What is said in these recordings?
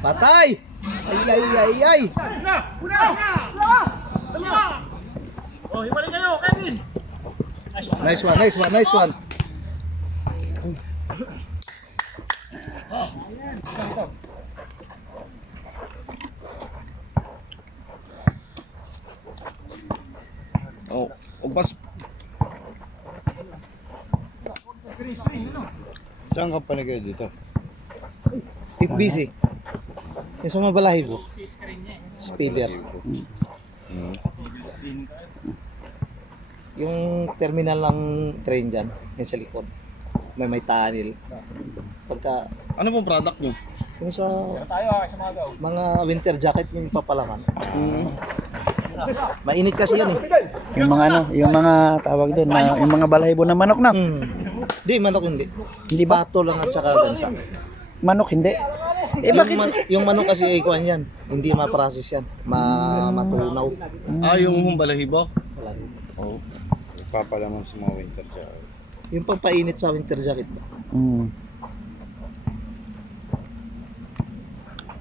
Patay! Ay. Oh, himalik kayo, Kevin. Nice one. Oh, ugpas. Saan ka panigay dito? busy. Yung sa mga balahibo. Speeder. Yung terminal ng train dyan, yung sa likod. May tunnel. Pagka, Ano pong product nyo? yung sa mga winter jacket yung papalaman. Mainit kasi yan eh. Yung mga ano, yung mga tawag doon, na, yung mga balahibo na manok na. Di, manok hindi. Hindi ba? Pato lang at saka gansa. Manok hindi. Eh bakit? Yung manok kasi ikuan yan. Hindi ma-process yan. Matunaw. Yung humbalahibo? Wala yun. Oo. Papalaman sa mga winter jacket. Yung pampainit sa winter jacket ba?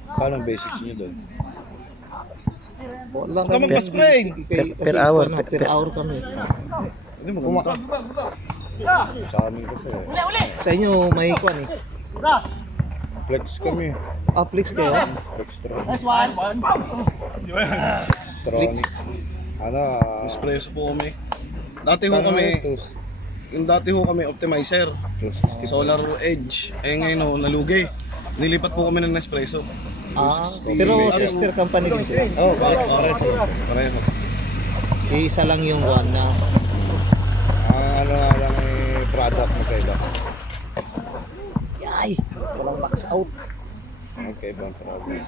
Paano ang basics nyo doon? Wala Huwag ka magpa-spray. Per hour. Per hour kami. Hindi mo kumaka. Sa amin kasi. Sa inyo may ikuan eh. Flex kami. Flix kayo? Flextronic. Flextronic. Ano? Espresso po kami. Dati ho kami, yung dati ho kami optimizer. Solar Edge. Ngayon ho, nalugi. Nilipat po kami ng Nespresso. Pero sister company din sila. Oh, Espresso. Pareho. Isa lang yung one na Ano nga lang product na kaiba. ay, walang max out. Okay, bang problem.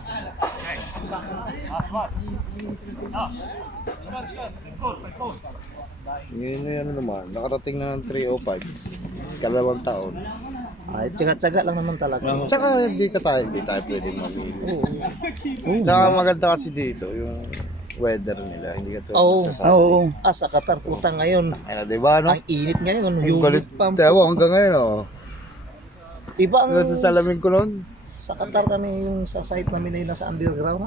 Ngayon na ano naman, nakarating na ng 305. Kalawang taon. Ay, tsaga-tsaga lang naman talaga. Tsaka hindi tayo pwede mamili. Tsaka maganda kasi dito, yung weather nila. Hindi ka Oo. to sa Oo. Sa Qatar putang ngayon. Ay na, diba no? Ang init ngayon, Yung galit humid pa. tayo hanggang ngayon oh. Iba ang Hanggang sa salamin ko noon. sa Qatar kami yung sa site namin ay nasa underground.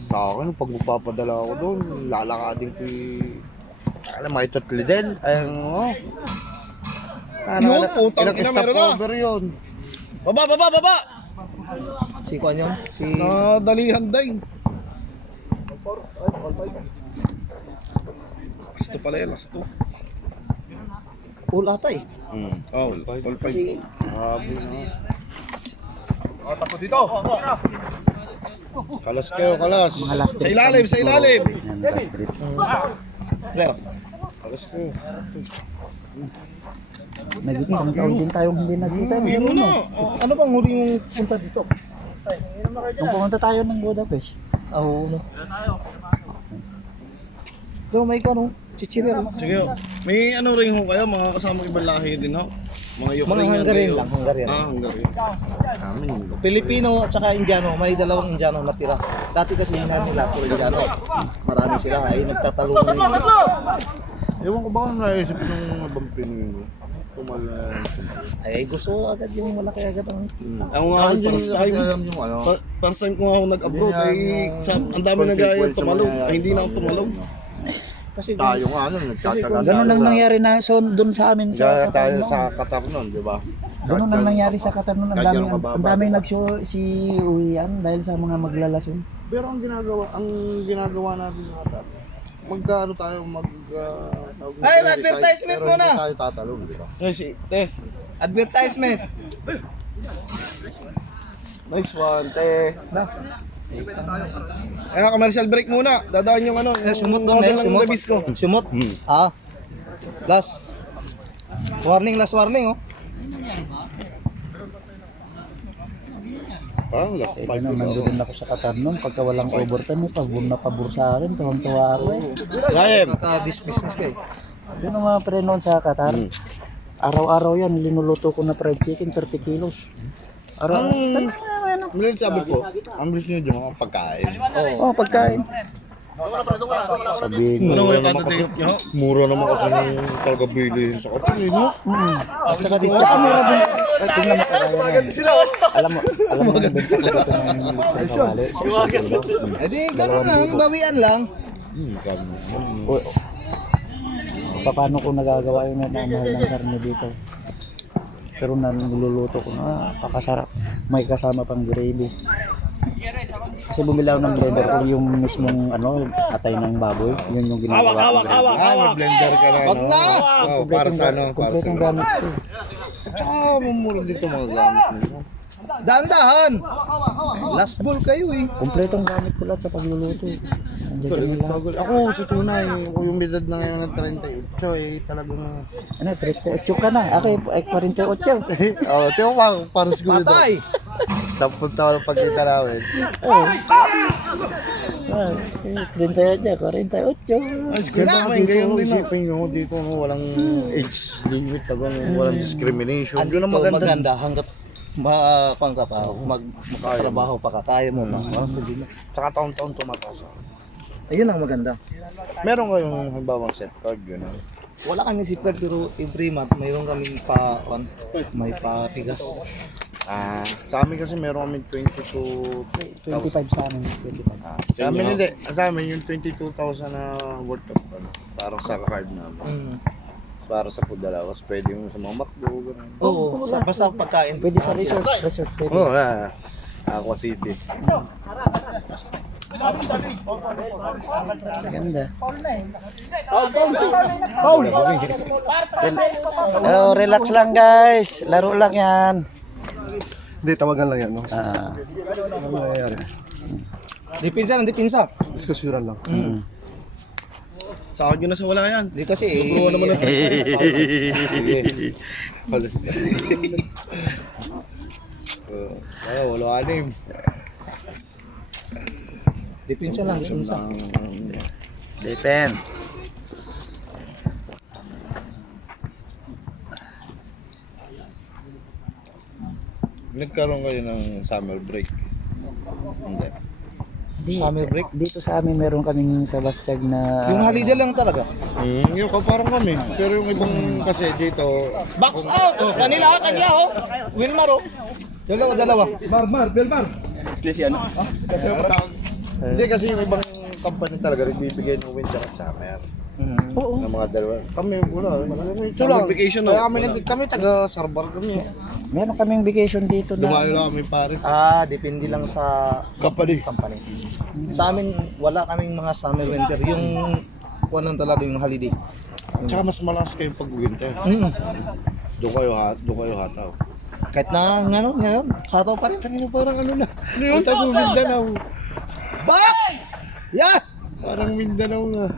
Sa akin, pag magpapadala ako doon, lalakadin ko alam, may tutli din. Ay, ano? Yun, putang ina, meron na. Stopover yun. Baba! Si Kuan yun? Si Nadalihan din. Last pala yan, last two. All atay. Oh, all five. Si Habi na. Tapo dito. Kalas kayo, kalas. Sa ilalim. Yan, last trip. Leo. Kalas kayo. Nagitang taon din tayong hindi nagkita. Yun na. Ano bang huli mong punta dito? Nung pumunta tayo ng Budapest. Oo, no. Do may kano, chichirero. Sige, may ano rin ho kayo, mga kasamang ibang lahi din ho? Mga Ukrainian Hungarian kayo? lang, Hungarian. Hungarian. Amin. Pilipino at saka Indiano, may dalawang Indiano natira. Dati kasi hinahal nila puro Indiano. Marami sila ay nagtatalungan. Ewan ko ba kung naisip ng ibang Pinoy tumal Ay gusto agad yung malaki agad ang ako nga ako first time. First time ko nga ako nag-abroad ay ang dami nag-aayang tumalong. Ay hindi na ako tumalong. kasi Tayo nga ano, nagtatagal. Ganun ang nangyari na so, doon sa amin Kaya sa tayo Qatar. sa Qatar nun, di ba? Ganun ang nangyari sa Qatar noon. Ang dami nag-show si Uyan dahil sa mga maglalason. Pero ang ginagawa natin sa Qatar, magkaano tayo Ay, advertisement muna! Hindi tayo tatalong, di ba? advertisement. Nice one, te. Ayun, commercial break muna. Dadaan yung ano, Sumot doon eh, ng labis ko. Sumot. Last warning oh. Last Eh, ano, nandun ako sa Qatar noon. Pagka walang overtime, pabor sa akin. Tuwang-tuwa ako eh. Gayem. Kaka-this business kayo. Yun ang mga pre noon sa Qatar. Araw-araw yan, linuluto ko na fried chicken, 30 kilos. Muli sabi ko, ang bilis nyo dyan mga pagkain. Oh, pagkain. Sabihin Ano mo. yung tatatayin nyo? Mura naman kasi yung talaga bilihin sa Qatar, no? At saka dito, Tsaka mura din. tingnan mo kagaya na. Alam mo yung benta ko dito ng kawali. Eh di, ganun lang, bawian lang. Paano ko nagagawa yung nanamahal ng karne dito? Pero niluluto ko na pakasarap. May kasama pang gravy. Kasi bumili ako ng blender ko yung mismong atay ng baboy. Yun yung ginagawa ko. May blender ka na. Wag na! Oh, para sa ano? Para sa Kompletong gamit ko. At saka mumura dito mga gamit mo. Dahan-dahan! Last ball kayo eh. Kompletong gamit ko lahat sa pagluluto. Andiyan yung lahat. Ako sa tunay, ako yung edad na ngayon ng 38 talagang... 38 ka na. Ako yung 48. Oh, tiyo pa, para siguro doon. Patay! 10 taon pagkita namin. Oh. 38, 48. Ay, siguro Kailangan dito, ganyan din, no? isipin nyo dito, no, walang age limit, walang discrimination. Andito Yun ang maganda hanggat kuan ka pa, magtrabaho pa ka, kaya mo pa. Tsaka taon-taon tumataas. Ayun ang maganda. Meron kayong halimbawa set card yun. Wala kami zipper pero every month mayroon kaming may patigas. Sa amin kasi meron kami 22... 25 sa amin. 25. Sa amin hindi. Sa amin yung 22,000 na worth of parang sa card namin. Para sa Pudalawas, pwede yung sa mga McDo, gano'n. Oo, basta pagkain. Pwede sa resort. Pwede. Oo, Aqua City. Ganda. Oh, relax lang guys. Laro lang yan. Hindi, tawagan lang yan. No? Ah. Ano nangyayari? Dipinsa. Diskusyuran lang. Sa akin yun na sa wala yan. Di kasi Bro naman ang wala anim. dipinsa lang, dipinsa. Depend. Nagkaroon kayo ng summer break? Hindi. Summer break. Dito sa amin meron kaming sa Bastyag na Yung holiday lang talaga. Yung parang kami. Pero yung ibang kasi dito, Box out! Oh, kanila oh. Wilmar oh. Dalawa. Belmar. kasi yung tawag. Hindi kasi yung ibang company talaga nagbibigay ng winter at summer. Oo. Ng mga dalawa. Kami wala. Ito lang. Vacation na. Kami taga Sarbar kami. Meron kaming vacation dito na. Dumalo lang kami pare. Depende lang sa Company. Sa amin, wala kaming mga summer winter. Yung lang talaga yung holiday. Tsaka mas malakas kayong pag-winter. Doon kayo hataw. Kahit na ngayon, hataw pa rin. Kanina parang ano na. Yung tayo Mindanao. Back! Yeah! Parang Mindanao na.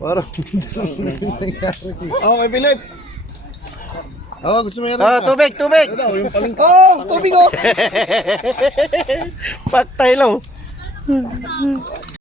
Parang Mindanao na yung nangyari. Okay, Philip. Gusto mo yan? Tubig. Ano, yung paling Tubig oh! Paktay lo.